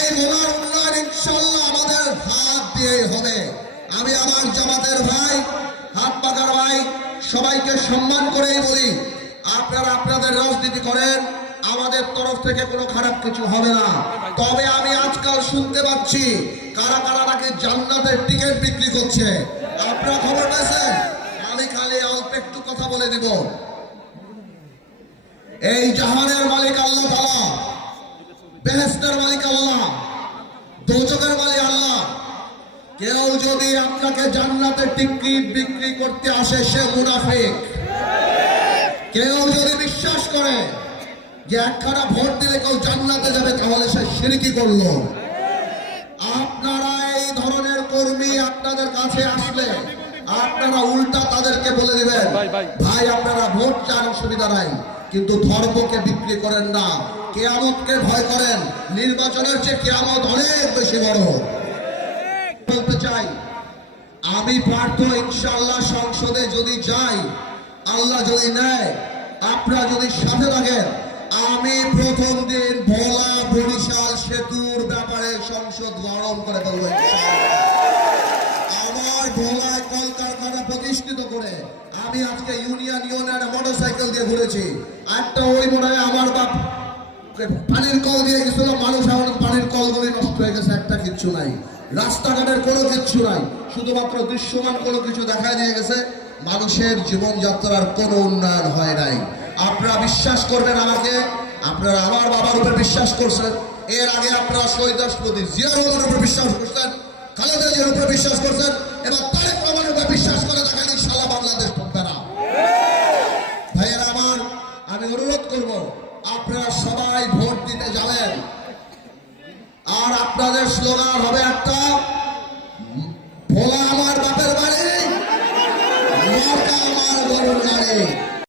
এই ভোলার উন্নয়ন ইনশাআল্লাহ আমাদের হাত দিয়ে হবে। আমি আমার জামাতের ভাই, হাত পাকার ভাই সবাইকে সম্মান করেই বলি, আপনারা আপনাদের রাজনীতি করেন, আমাদের তরফ থেকে কোনো খারাপ কিছু হবে না। তবে আমি আজকাল শুনতে পাচ্ছি কারা কারা নাকি জান্নাতের টিকিট বিক্রি করছে। আপনারা খবর পেয়েছেন? আমি খালি অল্প একটু কথা বলে দিব। এই জাহানের মালিক আল্লাহ তাআলা, বেহেশতের মালিক আল্লাহ, দোজখের মালিক আল্লাহ। কেউ যদি আপনাকে জান্নাতের টিকিট বিক্রি করতে আসে সে মুনাফিক। কেউ যদি বিশ্বাস করে যে একখানা ভোট দিলে কেউ জান্নাতে যাবে তাহলে সে শিরকি করলো। আপনারা এই ধরনের কর্মী আপনাদের কাছে আসলে আপনারা উল্টা তাদেরকে বলে দিবেন, ভাই আপনারা ভোট চান অসুবিধা নাই, কিন্তু ধর্মকে বিক্রি করেন না, কিয়ামতকে ভয় করেন। নির্বাচনের চেয়ে কিয়ামত অনেক বেশি বড়। বলতে চাই আমি প্রার্থী ইনশাআল্লাহ সংসদে যদি যাই, আল্লাহ যদি নেয়, আপনারা যদি সাথে থাকেন, আমি প্রথম দিন ভোলা বরিশাল সেতুর ব্যাপারে সংসদ গরম করে ফেলবো। আমার ভোলায় কলকারখানা প্রতিষ্ঠিত করে আমি আজকে ইউনিয়নের মোটরসাইকেল দিয়ে ঘুরেছি। একটা ওই মনে হয় আমার বাপ পানির কল দিয়ে গেছিল, মানুষ আমার পানির কলগুলি নষ্ট হয়ে গেছে, একটা কিচ্ছু নাই, রাস্তাঘাটের কোনো কিচ্ছু নাই, শুধুমাত্র দৃশ্যমান কোনো কিছু দেখা দিয়ে গেছে। মানুষের জীবনযাত্রার কোনো উন্নয়ন হয় নাই। আপনারা বিশ্বাস করবেন আমাকে, আপনারা আমার বাবার উপর বিশ্বাস করছেন, এর আগে আপনারা শহীদ রাষ্ট্রপতি জিয়া রহমানের উপর বিশ্বাস করছেন, খালেদা জিয়ার উপর বিশ্বাস করছেন, এবার তারেক রহমানের উপর বিশ্বাস করে দেখেন ইনশাআল্লাহ বাংলাদেশ ঠকবে না। ভাইয়েরা আমার, আমি অনুরোধ করব আপনারা সবাই ভোট দিতে যাবেন, আর আপনাদের স্লোগান হবে একটা, ভোলা আমার বাপের বাড়ি, মার্কা আমার গরুর গাড়ি।